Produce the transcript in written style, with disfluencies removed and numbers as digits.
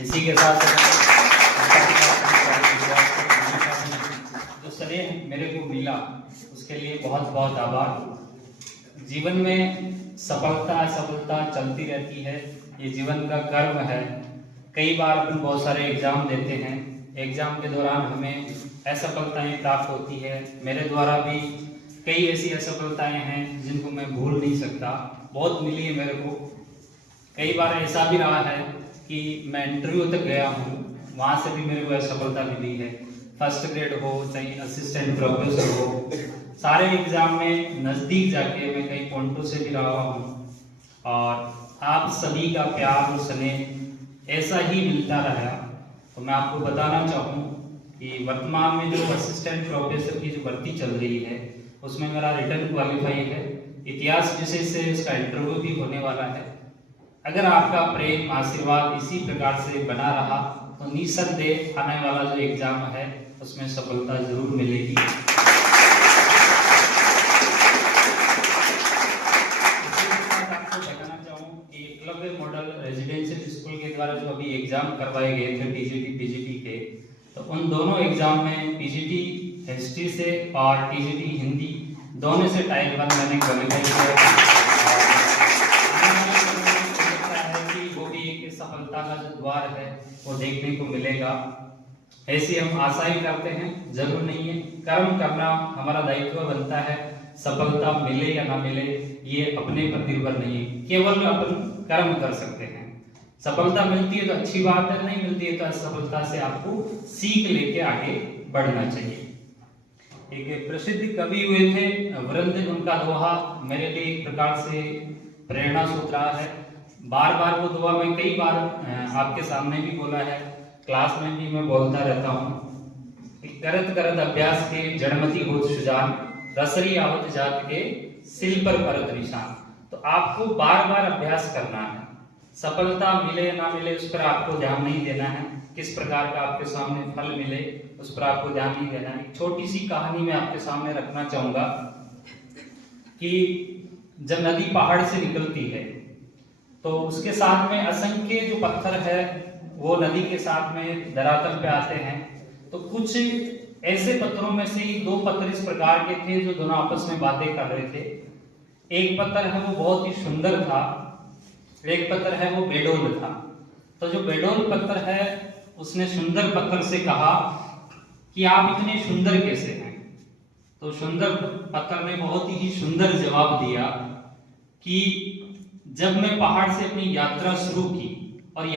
इसी के साथ जो स्नेह मेरे को मिला उसके लिए बहुत बहुत आभार। जीवन में सफलता असफलता चलती रहती है, ये जीवन का कर्म है। कई बार अपन बहुत सारे एग्जाम देते हैं, एग्जाम के दौरान हमें असफलताएं प्राप्त होती है। मेरे द्वारा भी कई ऐसी असफलताएं हैं जिनको मैं भूल नहीं सकता, बहुत मिली है मेरे को। कई बार ऐसा भी रहा है कि मैं इंटरव्यू तक गया हूँ, वहाँ से भी मेरे को असफलता मिली है। फर्स्ट ग्रेड हो चाहे असिस्टेंट प्रोफेसर हो, सारे एग्जाम में नज़दीक जाके मैं कई पॉइंटों से भी रहा हूँ। और आप सभी का प्यार और स्नेह ऐसा ही मिलता रहा। तो मैं आपको बताना चाहूँ कि वर्तमान में जो असिस्टेंट प्रोफेसर की जो भर्ती चल रही है उसमें मेरा रिटर्न क्वालिफाई है। इतिहास विषय से उसका इंटरव्यू भी होने वाला है। अगर आपका प्रेम आशीर्वाद इसी प्रकार से बना रहा तो निसंदेह आने वाला जो एग्जाम है उसमें सफलता जरूर मिलेगी। आपको बताना चाहूँ कि एकलव्य मॉडल रेजिडेंशियल स्कूल के द्वारा जो अभी एग्जाम करवाए गए थे टीजीटी पीजीटी के, तो उन दोनों एग्जाम में पीजीटी हिस्ट्री से और टीजीटी हिंदी दोनों से टाइप 1 मैंने क्वालिफाई किया। सफलता का जो द्वार है वो देखने को मिलेगा, ऐसी हम आशाएं करते हैं। जरूर नहीं है, कर्म करना हमारा दायित्व बनता है। सफलता मिले या ना मिले ये अपने पर निर्भर नहीं है, केवल अपन कर्म कर सकते हैं। सफलता मिलती है तो अच्छी बात है, नहीं मिलती है तो असफलता से आपको सीख लेके आगे बढ़ना चाहिए। एक प्रसिद्ध कवि हुए थे वृंद, उनका दोहा मेरे लिए एक प्रकार से प्रेरणा सूत्र रहा है। बार बार वो दुआ मैं कई बार आपके सामने भी बोला है, क्लास में भी मैं बोलता रहता हूँ कि करत करत अभ्यास के जड़मती होत सुजान, रसरी आवत जात के सिल पर परत निशान। तो आपको बार बार अभ्यास करना है। सफलता मिले ना मिले उस पर आपको ध्यान नहीं देना है, किस प्रकार का आपके सामने फल मिले उस पर आपको ध्यान नहीं देना है। छोटी सी कहानी मैं आपके सामने रखना चाहूंगा कि जब नदी पहाड़ से निकलती है तो उसके साथ में असंख्य जो पत्थर है वो नदी के साथ में धरातल पे आते हैं। तो कुछ ऐसे पत्थरों में से ही 2 पत्थर इस प्रकार के थे जो दोनों आपस में बातें कर रहे थे। एक पत्थर है वो बहुत ही सुंदर था, एक पत्थर है वो बेडौल था। तो जो बेडौल पत्थर है उसने सुंदर पत्थर से कहा कि आप इतने सुंदर कैसे हैं। तो सुंदर पत्थर ने बहुत ही सुंदर जवाब दिया कि जब मैं पहाड़ से अपनी यात्रा शुरू की